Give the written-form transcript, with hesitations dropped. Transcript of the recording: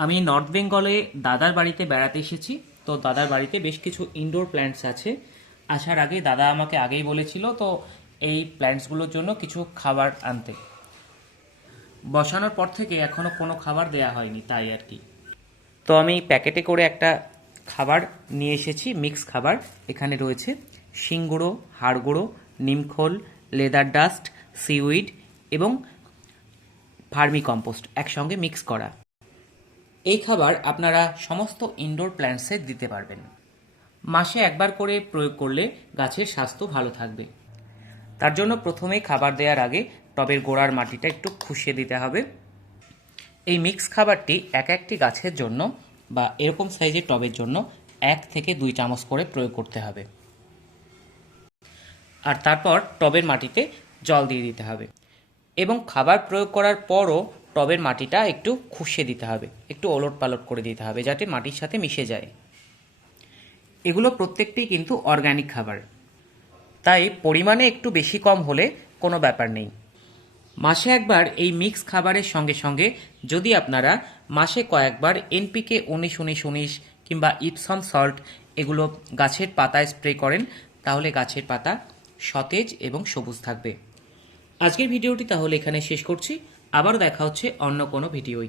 আমি নর্থ বেঙ্গলে দাদার বাড়িতে বেড়াতে এসেছি। তো দাদার বাড়িতে বেশ কিছু ইনডোর প্ল্যান্টস আছে। আসার আগে দাদা আমাকে আগেই বলেছিল তো এই প্ল্যান্টসগুলোর জন্য কিছু খাবার আনতে। বসানোর পর থেকে এখনও কোনো খাবার দেয়া হয়নি, তাই আর কি। তো আমি প্যাকেটে করে একটা খাবার নিয়ে এসেছি, মিক্স খাবার। এখানে রয়েছে শিংগুঁড়ো, হাড়গুঁড়ো, নিমখোল, লেদার ডাস্ট, সিউইড এবং ভার্মি কম্পোস্ট একসঙ্গে মিক্স করা। এই খাবার আপনারা সমস্ত ইনডোর প্ল্যান্টসে দিতে পারবেন। মাসে একবার করে প্রয়োগ করলে গাছের স্বাস্থ্য ভালো থাকবে। তার জন্য প্রথমেই খাবার দেওয়ার আগে টবের গোড়ার মাটিটা একটু খুশিয়ে দিতে হবে। এই মিক্স খাবারটি এক একটি গাছের জন্য বা এরকম সাইজের টবের জন্য 1 থেকে 2 চামচ করে প্রয়োগ করতে হবে। আর তারপর টবের মাটিতে জল দিয়ে দিতে হবে এবং খাবার প্রয়োগ করার পরও টবের মাটিটা একটু খুশিয়ে দিতে হবে, একটু ওলট পালট করে দিতে হবে যাতে মাটির সাথে মিশে যায়। এগুলো প্রত্যেকটাই কিন্তু অর্গানিক খাবার, তাই পরিমাণে একটু বেশি কম হলে কোনো ব্যাপার নেই। মাসে একবার এই মিক্স খাবারের সঙ্গে সঙ্গে যদি আপনারা মাসে কয়েকবার এনপিকে 19-19-19 কিংবা ইপসম সল্ট এগুলো গাছের পাতায় স্প্রে করেন, তাহলে গাছের পাতা সতেজ এবং সবুজ থাকবে। আজকের ভিডিওটি তাহলে এখানে শেষ করছি। আবারও দেখা হচ্ছে অন্য কোনো ভিডিওয়।